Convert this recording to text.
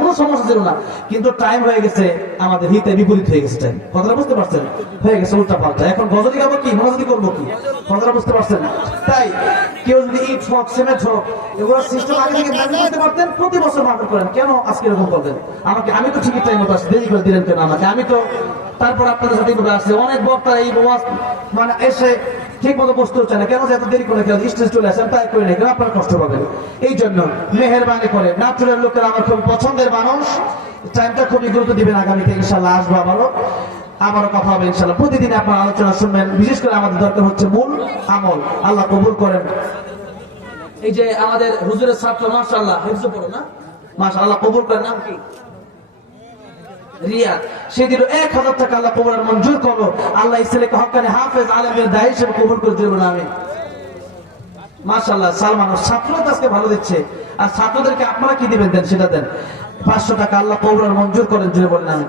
কোনো সমস্যা ছিল না। কিন্তু টাইম হয়ে গেছে, আমাদের হিতে বিপরীত হয়ে গেছে টাইম কথাটা বুঝতে পারছেন? হয়ে গেছে উল্টা পাল্টা। এখন গজলি গাবো কি? করব কি? কথাটা বুঝতে পারছেন? তাই কেউ যদি ইট হোক সিমেন্ট হোক, এগুলো সিস্টেম আগে থেকে পারতেন, প্রতি বছর মাফ করেন। কেন আজকে এরকম করবেন? আমাকে, আমি তো ঠিকই টাইম মতো আসছি, দেরি করে দিলেন কেন আমাকে? আমি তো, তারপর আপনাদের সাথে আসছে অনেক বক্তা এই মানে এসে ঠিক মতো বসতে হচ্ছে না। কেন এত দেরি করে কেন স্টেজ চলে আসেন তাই করে নেই। আপনারা কষ্ট পাবেন। এই জন্য মেহরবানি করে নাচুরের লোকের আমার খুব পছন্দের মানুষ। টাইমটা খুবই গুরুত্ব দিবেন আগামীতে ইনশাল্লাহ আসব আবারও। আবারও কথা হবে ইনশাল্লাহ প্রতিদিন আপনার আলোচনা শুনবেন। বিশেষ করে আমাদের দরকার হচ্ছে মূল আমল। আল্লাহ কবুল করেন। এই যে আমাদের হুজুরের ছাত্র মাশাআল্লাহ। হেফজ পড়ো না? মাশাআল্লাহ কবুল করেন। নাম কি? এক হাজার টাকা আল্লাহ আল্লাহ হিসেবে করে আমি সালমান আজকে ভালো দিচ্ছে। আর আপনারা কি দিবেন দেন, সেটা দেন। পাঁচশো টাকা আল্লাহ কবুলের মঞ্জুর করেন জুড়ে বলেন আমি